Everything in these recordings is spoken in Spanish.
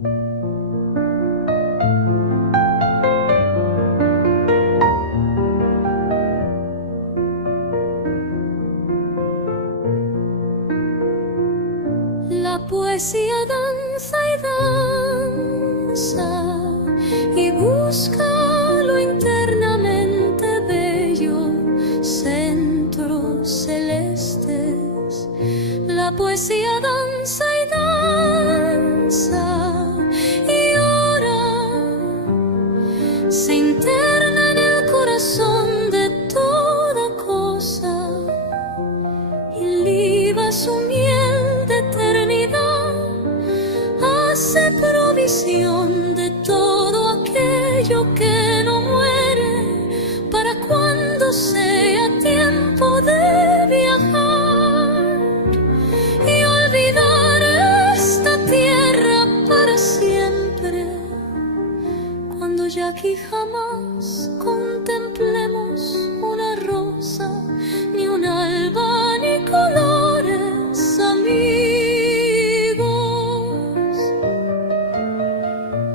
La poesía danza y busca lo internamente bello, centros celestes. La poesía danza y ora, se interna en el corazón de toda cosa y liba su miel de eternidad, hace provisión de todo aquello que no muere, para cuando sea tiempo de viajar y olvidar esta tierra para siempre, cuando ya aquí jamás contemplemos una rosa, ni un alba, ni colores, amigos.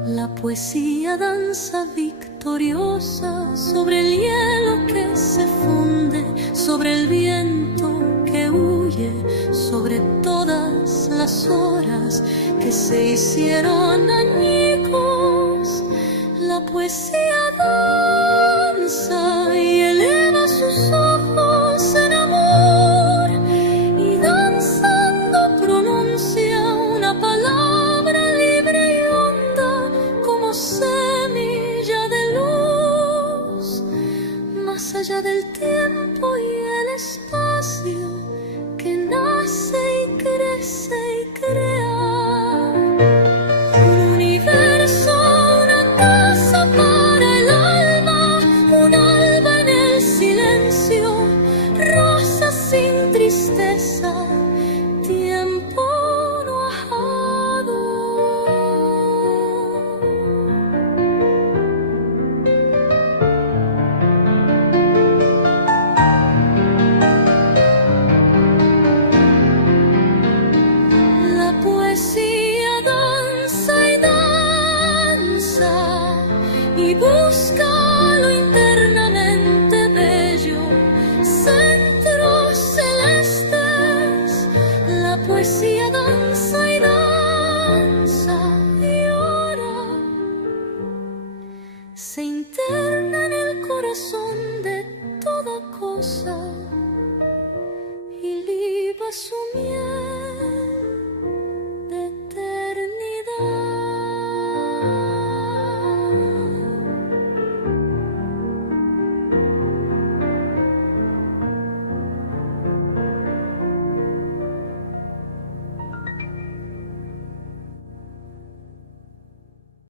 La poesía danza victoriosa sobre el hielo que se funde, sobre el viento que huye, sobre todas las horas que se hicieron añicos. La poesía danza y